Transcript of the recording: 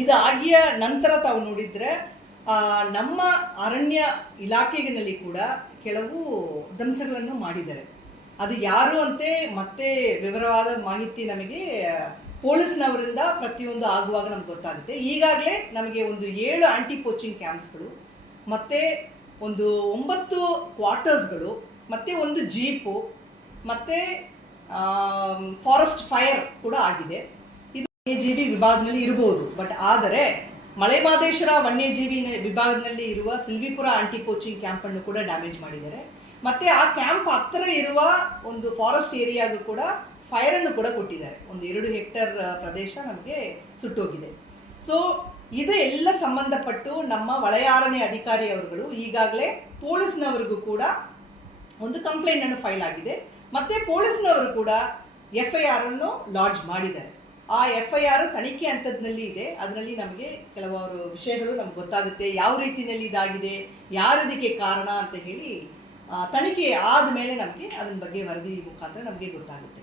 ಇದಾಗಿಯ ನಂತರ ತಾವು ನೋಡಿದರೆ ನಮ್ಮ ಅರಣ್ಯ ಇಲಾಖೆಯಲ್ಲಿ ಕೂಡ ಕೆಲವು ಧ್ವಂಸಗಳನ್ನು ಮಾಡಿದ್ದಾರೆ. ಅದು ಯಾರು ಅಂತೆ ಮತ್ತೆ ವಿವರವಾದ ಮಾಹಿತಿ ನಮಗೆ ಪೊಲೀಸ್ನವರಿಂದ ಪ್ರತಿಯೊಂದು ಆಗುವಾಗ ನಮ್ಗೆ ಗೊತ್ತಾಗುತ್ತೆ. ಈಗಾಗಲೇ ನಮಗೆ ಒಂದು 7 ಆಂಟಿ ಪೋಚಿಂಗ್ ಕ್ಯಾಂಪ್ಸ್ಗಳು, ಮತ್ತು ಒಂದು 9 ಕ್ವಾರ್ಟರ್ಸ್ಗಳು, ಮತ್ತು ಒಂದು ಜೀಪು, ಮತ್ತು ಫಾರೆಸ್ಟ್ ಫೈರ್ ಕೂಡ ಆಗಿದೆ. ಇದು ವನ್ಯಜೀವಿ ವಿಭಾಗದಲ್ಲಿ ಇರಬಹುದು. ಬಟ್ ಆದರೆ ಮಲೆಮಹದೇಶ್ವರ ವನ್ಯಜೀವಿ ವಿಭಾಗದಲ್ಲಿ ಇರುವ ಸಿಲ್ವಿಪುರ ಆಂಟಿ ಪೋಚಿಂಗ್ ಕ್ಯಾಂಪನ್ನು ಕೂಡ ಡ್ಯಾಮೇಜ್ ಮಾಡಿದ್ದಾರೆ. ಮತ್ತು ಆ ಕ್ಯಾಂಪ್ ಹತ್ತಿರ ಇರುವ ಒಂದು ಫಾರೆಸ್ಟ್ ಏರಿಯಾಗೂ ಕೂಡ ಫೈರನ್ನು ಕೂಡ ಕೊಟ್ಟಿದ್ದಾರೆ. ಒಂದು 2 ಹೆಕ್ಟೇರ್ ಪ್ರದೇಶ ನಮಗೆ ಸುಟ್ಟೋಗಿದೆ. ಸೊ ಇದು ಎಲ್ಲ ಸಂಬಂಧಪಟ್ಟು ನಮ್ಮ ವಲಯಾರಣ್ಯ ಅಧಿಕಾರಿಯವರುಗಳು ಈಗಾಗಲೇ ಪೊಲೀಸ್ನವರಿಗೂ ಕೂಡ ಒಂದು ಕಂಪ್ಲೇಂಟನ್ನು ಫೈಲ್ ಆಗಿದೆ. ಮತ್ತು ಪೊಲೀಸ್ನವರು ಕೂಡ FIR ಅನ್ನು ಲಾಡ್ಜ್ ಮಾಡಿದ್ದಾರೆ. ಆ FIR ತನಿಖೆ ಹಂತದಲ್ಲಿ ಇದೆ. ಅದರಲ್ಲಿ ನಮಗೆ ಕೆಲವಾರು ವಿಷಯಗಳು ನಮ್ಗೆ ಗೊತ್ತಾಗುತ್ತೆ, ಯಾವ ರೀತಿಯಲ್ಲಿ ಇದಾಗಿದೆ, ಯಾರದಕ್ಕೆ ಕಾರಣ ಅಂತ ಹೇಳಿ ತನಿಖೆ ಆದ ಮೇಲೆ ನಮಗೆ ಅದರ ಬಗ್ಗೆ ವರದಿ ಮುಖಾಂತರ ನಮಗೆ ಗೊತ್ತಾಗುತ್ತೆ.